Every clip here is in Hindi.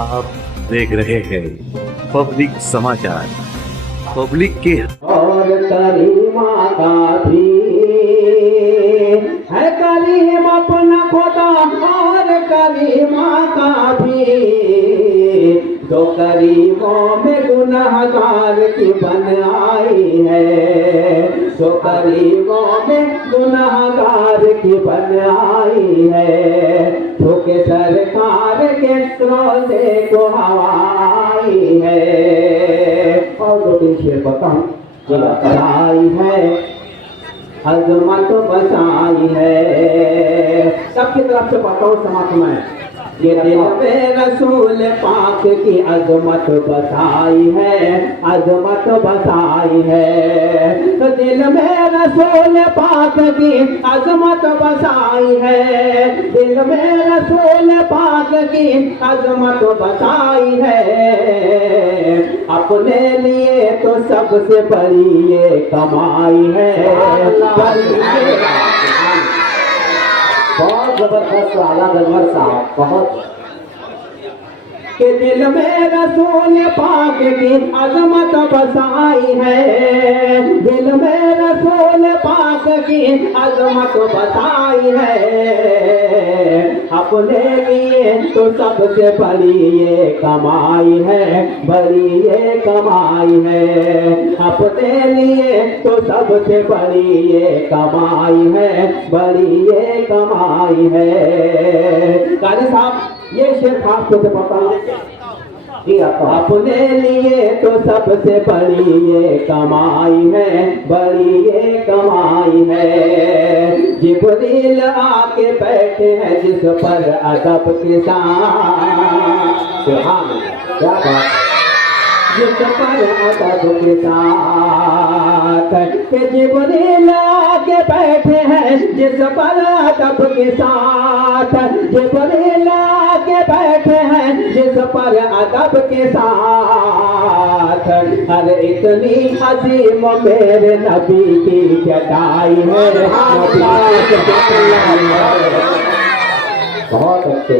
आप देख रहे हैं पब्लिक समाचार। पब्लिक के और करीमा का भी है करीम अपना खुदा और करीमा का भी, दो करीमों में गुनहगार की बन आई है, दो करीमों में गुनहगार की बन आई है, ठोके सरकार के रोजे को हवाई है। और दो तीन शेर बताऊं, आई है अजमत बसाई है, सबकी तरफ से बताओ समाज में। ये दिल में रसूल पाक की अजमत बसाई है, अजमत बसाई है, तो दिल में रसूल पाक की अजमत बसाई है, दिल में रसूल पाक की अजमत बसाई है, अपने लिए तो सबसे बड़ी ये कमाई है। बहुत जबरदस्त आला गजवर साहब, बहुत के दिल में रसूल पाक की अजमत बसाई है, दिल में रसूल पाक की अजमत बसाई है, अपने लिए तो सबसे बड़ी ये कमाई है, बड़ी ये कमाई है, अपने लिए तो सबसे बड़ी ये कमाई है, बड़ी ये कमाई है। कारी साहब ये शेर खास तौर से पता जी, अपने लिए तो सबसे बड़ी ये कमाई है, बड़ी ये कमाई है, जिब्रील आके बैठे हैं जिस पर अदब के साथ, क्या बात, जिस पर अदब के साथ, कि जिब्रील आके बैठे हैं जिस पर अदब के साथ, जिब्रील आके बैठे हैं जिस पर अदब के साथ, अरे इतनी अजीम मेरे नबी की चटाई है। बहुत अच्छे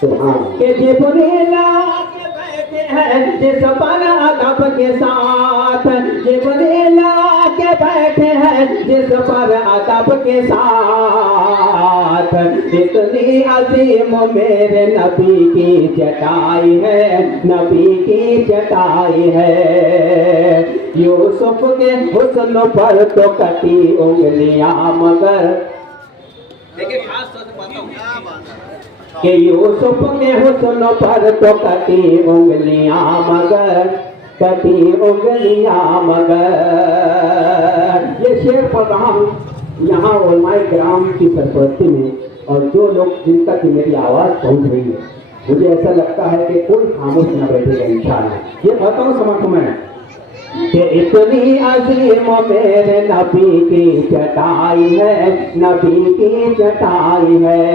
सुभान के जिब्रील आके बैठे हैं जिस पर अदब के साथ, जिब्रील आके बैठे हैं जिस पर अदब के साथ, इतनी अजीम मेरे नबी की चटाई है, नबी की चटाई है, यूसुफ के हुस्न पर तो कटी उंगलियां मगर, देखिए खास तौर से बताऊं कि यूसुफ के हुस्न पर तो कटी उंगलियां मगर, कटी उंगलियां मगर। ये शेर पढ़ रहा हूँ यहाँ उलमाए किराम की सरपरस्ती में, और जो लोग जिन तक मेरी आवाज़ पहुँच रही है, मुझे ऐसा लगता है कि कोई खामोश न बैठेगा इंशाअल्लाह। ये बताऊँ समझ में कि इतनी अजीम मेरे नबी की चटाई है, नबी की चटाई है,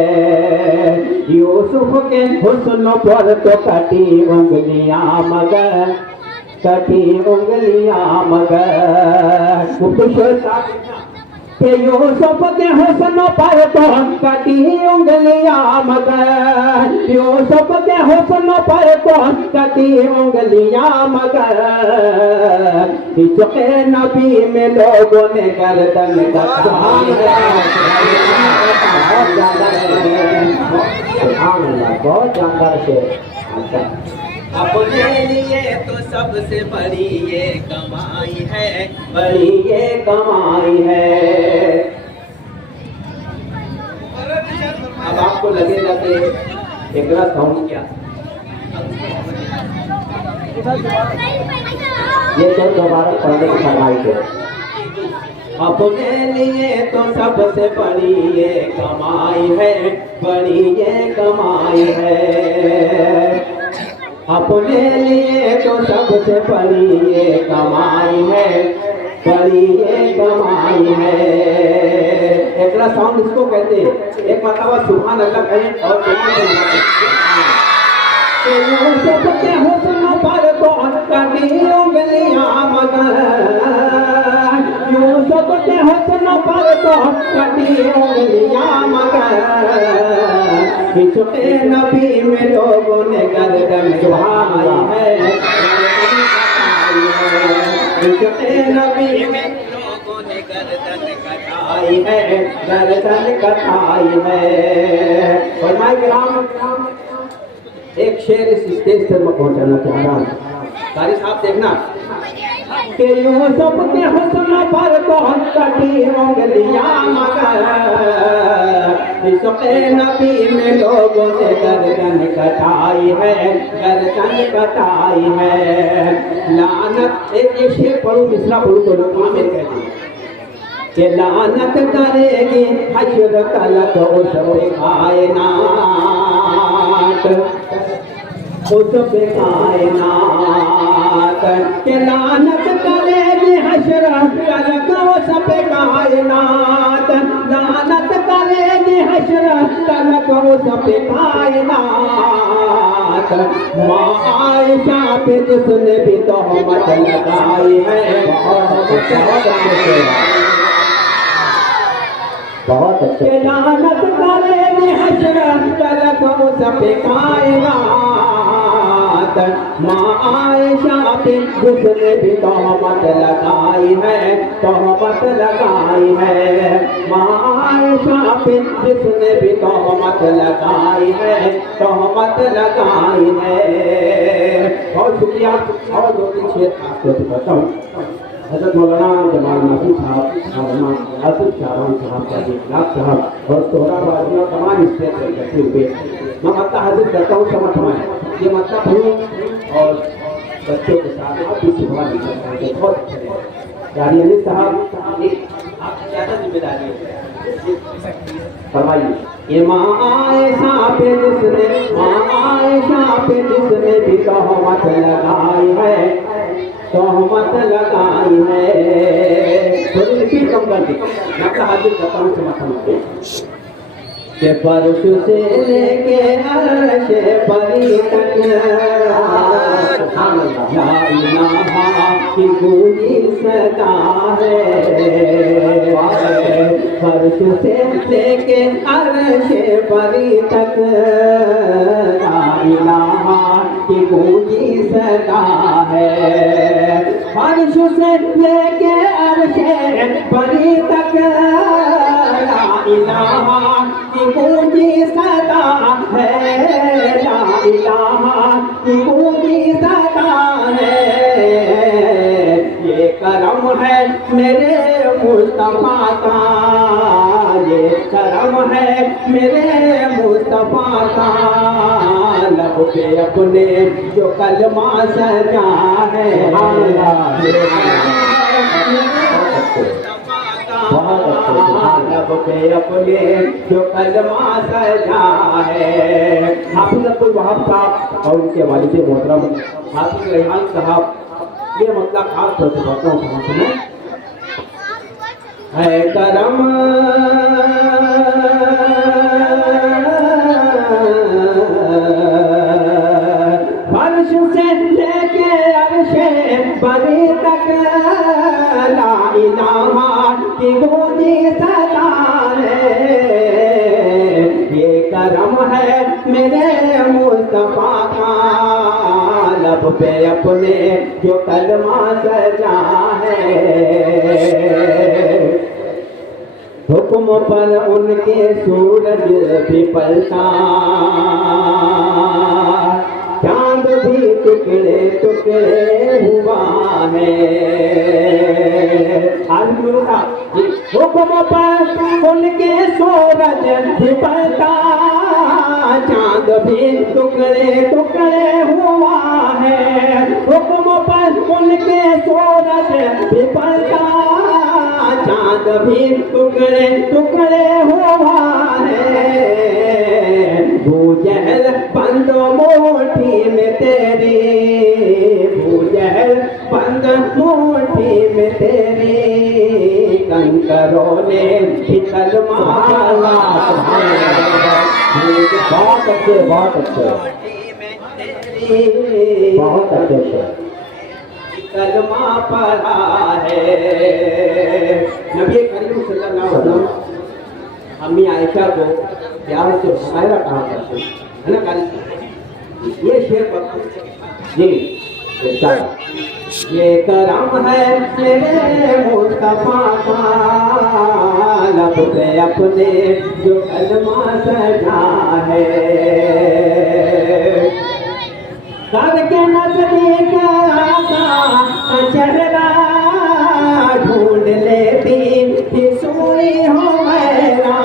यूसुफ के हुस्न पर तो कटी उंगलियां मगर, कटी उंगलियां मगर, कि यूसुफ के हुस्न पर तो कटी उंगलियां मगर, यूसुफ के हुस्न पर तो कटी उंगलियां मगर, इश्क़े नबी में लोगों ने गर्दन कटाई है। बहुत जानदार शेर। अपने लिए तो सबसे बड़ी ये कमाई है, बड़ी ये कमाई है। अब आपको लगेगा कि एक साउंड क्या, ये तो दोबारा पढ़ने की फरमाइश है। अपने लिए तो सबसे बड़ी ये कमाई है, बड़ी ये कमाई है, अपने लिए तो सबसे बड़ी ये कमाई है, बड़ी ये कमाई है। एक साउंड इसको कहते हैं, एक मतलब सुभान अल्लाह कहें और सबके हुस्न पर कौन कटी उंगलियां मगर, सबके हुस्न पर कौन कटी उंगलियां मगर, इश्क़े नबी में लोगों ने गर्दन कटाई है, इश्क़े नबी में लोगों ने गर्दन कटाई है, गर्दन कटाई है। फरमाए किराम, एक शेर इस स्टेज पर मैं पहुंचाना चाह रहा हूँ। कारी साहब देखना कि यूसुफ के हुस्न पर बहुत कटी उंगलियां मगर इश्क़े नबी में लोगों ने गर्दन कटाई है, गर्दन कटाई है। लानत, एक ये शेर पढ़ूं मिसरा पढ़ूं तो लोग आमीन कहते हैं कि लानत करेगी हश्र तलक उस पे कायनात, उस पे कायनात के लानत करेगी हश्र तलक उस पे कायनात, लानत करेगी हश्र तलक उस पे कायनात। माँ आयशा पे जिसने भी तोहमत लगाई है, बहुत अच्छे लानत करेगी हश्र तलक उस पे कायनात। माँ आयशा पे जिसने भी तोहमत लगाई है, तोहमत लगाई है। माँ आयशा पे जिसने भी तोहमत लगाई है, तोहमत लगाई है। बहुत शुक्रिया। और दो तीन शेर आपको बताता हूँ। हज़रत मौलाना जमाल नासिर साहब, मौलाना आसिफ शाहरान साहब का इखलाक साहब और सोहराबाद और तमाम स्टेज पर बैठे हुए मैं मत्ता हाजिर करता हूँ। समझ में ये मत्ता पढ़ूँ और बच्चों के साथ आप भी सुबह नहीं कर पाएंगे। बहुत अच्छे यानी साहब आपकी ज़्यादा जिम्मेदारी है, फरमाइए। ये माँ आयशा पे जिसने भी तोहमत लगाई है, तोहमत लगाई है। थोड़ी रिपीट कम कर दी, मैं अपना हाजिर करता हूँ समझ के फर्श से लेके अर्श परी तक ला इलाहा की गूंजी सदा है। फर्श से लेके अर्श परी तक ला इलाहा की गूंजी सदा है। फर्श से लेके अर्श परी तक ला इलाहा की गूंजी सदा है, ला इलाहा की गूंजी सदा है। ये करम है मेरे मुस्तफा का, ये करम है मेरे मुस्तफा का। लब पे अपने जो कलमा सजा है, लब पे अपने जो कलमा सजा है। हाफिज अब्दुल वहाब साहब और उनके वालिद मोहतरम हाफिज रेहान साहब, ये मतलब खास तौर से कहता हूँ समझ में है करम फर्श से लेके अर्शे परी तक ला इलाहा की गूंजी सदा है। ये करम है मेरे मुस्तफा का, लब पे अपने जो कलमा सजा है। हुक्म पर उनके सूरज भी पलटा, चांद भी टुकड़े टुकड़े हुआ है। हुक्म पर उनके सूरज भी पलटा, चांद भी टुकड़े टुकड़े हुआ है। हुक्म पर उनके सूरज भी पलटा, चांद भी टुकड़े टुकड़े हुआ है। भूजहल बंद मुट्ठी में तेरी, भूजहल बंद मुट्ठी में तेरी, कंकरों ने फिसल माला। बहुत अच्छे, बहुत अच्छे, बहुत अच्छे कलमा पढ़ा है। नबी करीम सल्लल्लाहु अलैहि वसल्लम अम्मी आयशा को प्यार से हुमैरा कहा करते है ना काली। ये शेर पर जी ये करम है मेरे मुस्तफा का, लब पे अपने जो कलमा सजा है, करके नजदीक आका चेहरा ढूंढ लेती सोई हो मेरा।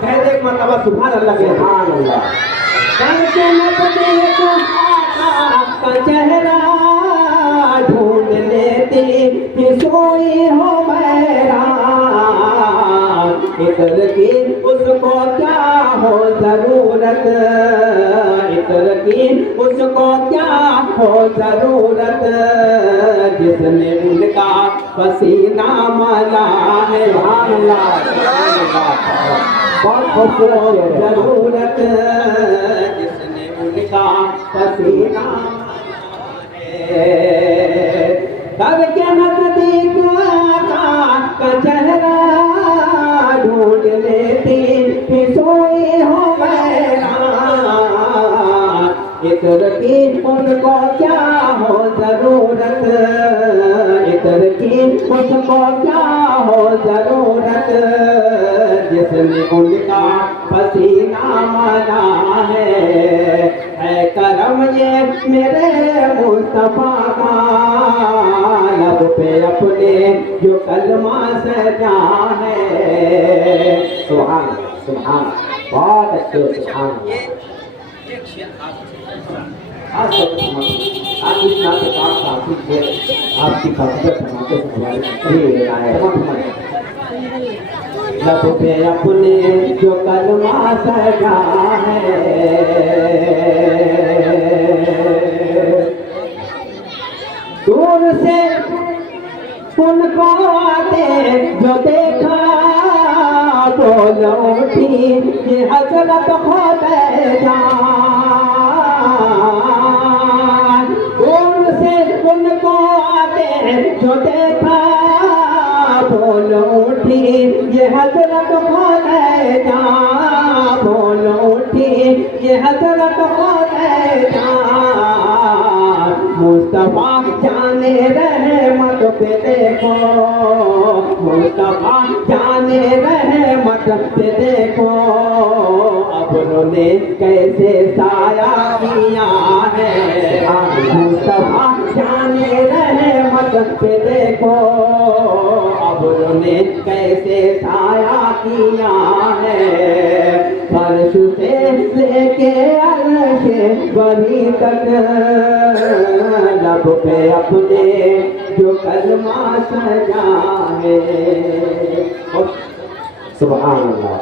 देख मतलब सुभान अल्लाह के हाल अल्लाह। करके नजदीक आका चेहरा ढूंढ लेती सोई हो मेरा। इतर की उसको क्या हो जरूरत, इतर की उसको क्या हो जरूरत, जिसने उनका पसीना मला है। बहुत खूबसूरत जरूरत, जिसने उनका पसीना है। करके नजदीक का चेहरा ढूंढ लेती सोई हो मेरा। इतर की उनको क्या हो जरूरत, इतर की उनको क्या हो जरूरत, जिसने उनका पसीना मना है करम ये मेरे मुस्तफा का, लब पे अपने जो कलमा सजा है। सुभान सुभान बहुत अच्छे सुभान। आप इस नाम के पास आपकी फकीरत समाते से हमारे लब पे अपने जो कलमा सजा है, दूर से उनको आते जो देखा बोल उठी ये हजरत खुदैजा। दूर से उनको आते जो देखा बोल उठी ये हजरत खुदैजा, बोल उठी ये हजरत खुदैजा। मुस्तफा जाने रहमत पे देखो, मुस्तफा जाने रहमत पे देखो, अब उन्होंने कैसे साया किया है। मुस्तफा जाने रहमत पे देखो, अब उन्होंने कैसे साया किया है। फर्श से लेके अर्श बनी तक, लब पे अपने जो कलमा सजा है। सुभान अल्लाह।